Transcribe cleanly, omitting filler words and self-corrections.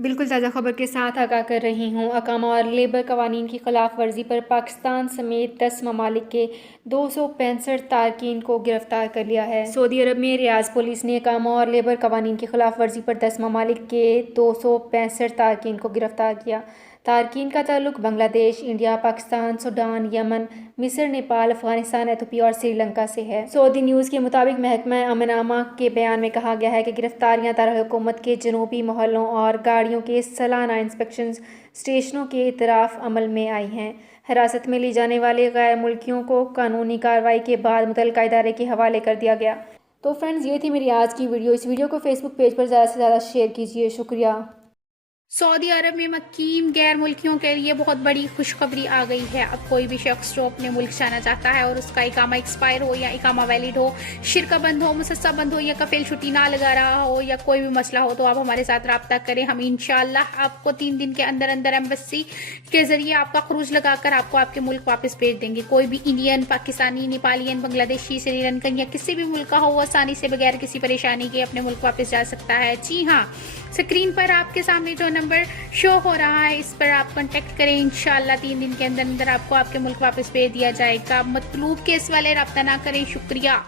بالکل تازہ خبر کے ساتھ آگاہ کر رہی ہوں۔ اقامہ اور لیبر قوانین کی خلاف ورزی پر پاکستان سمیت 10 ممالک کے 265 تارکین کو گرفتار کر لیا ہے۔ سعودی عرب میں ریاض پولیس نے اقامہ اور لیبر قوانین کی خلاف ورزی پر 10 ممالک کے 265 تارکین کو گرفتار کیا۔ تارکین کا تعلق بنگلہ دیش، انڈیا، پاکستان، سوڈان، یمن، مصر، نیپال، افغانستان، ایتھوپیا اور سری لنکا سے ہے۔ سعودی نیوز کے مطابق محکمہ امن عامہ کے بیان میں کہا گیا ہے کہ گرفتاریاں دارالحکومت کے جنوبی محلوں اور گاڑیوں کے سالانہ انسپیکشن اسٹیشنوں کے اطراف عمل میں آئی ہیں۔ حراست میں لی جانے والے غیر ملکیوں کو قانونی کارروائی کے بعد متعلقہ ادارے کے حوالے کر دیا گیا۔ تو فرینڈز، یہ تھی میری آج کی ویڈیو۔ اس ویڈیو کو فیس بک پیج پر زیادہ سے زیادہ شیئر کیجیے۔ شکریہ۔ سعودی عرب میں مقیم غیر ملکیوں کے لیے بہت بڑی خوشخبری آ گئی ہے۔ اب کوئی بھی شخص جو اپنے ملک جانا چاہتا ہے اور اس کا اقامہ ایکسپائر ہو یا اقامہ ویلڈ ہو، شرکہ بند ہو، مسسہ بند ہو یا کفیل چھٹی نہ لگا رہا ہو یا کوئی بھی مسئلہ ہو، تو آپ ہمارے ساتھ رابطہ کریں۔ ہم انشاءاللہ آپ کو 3 دن کے اندر اندر ایمبیسی کے ذریعے آپ کا خروج لگا کر آپ کو آپ کے ملک واپس بھیج دیں گے۔ کوئی بھی انڈین، پاکستانی، نیپالین، بنگلہ دیشی، سری لنکن یا کسی بھی ملک کا ہو، وہ آسانی سے بغیر کسی پریشانی کے اپنے ملک واپس جا سکتا ہے۔ جی ہاں، اسکرین پر آپ کے سامنے جو نمبر شو ہو رہا ہے، اس پر آپ کانٹیکٹ کریں۔ انشاءاللہ 3 دن کے اندر اندر آپ کو آپ کے ملک واپس بھیج دیا جائے گا۔ مطلوب کیس والے رابطہ نہ کریں۔ شکریہ۔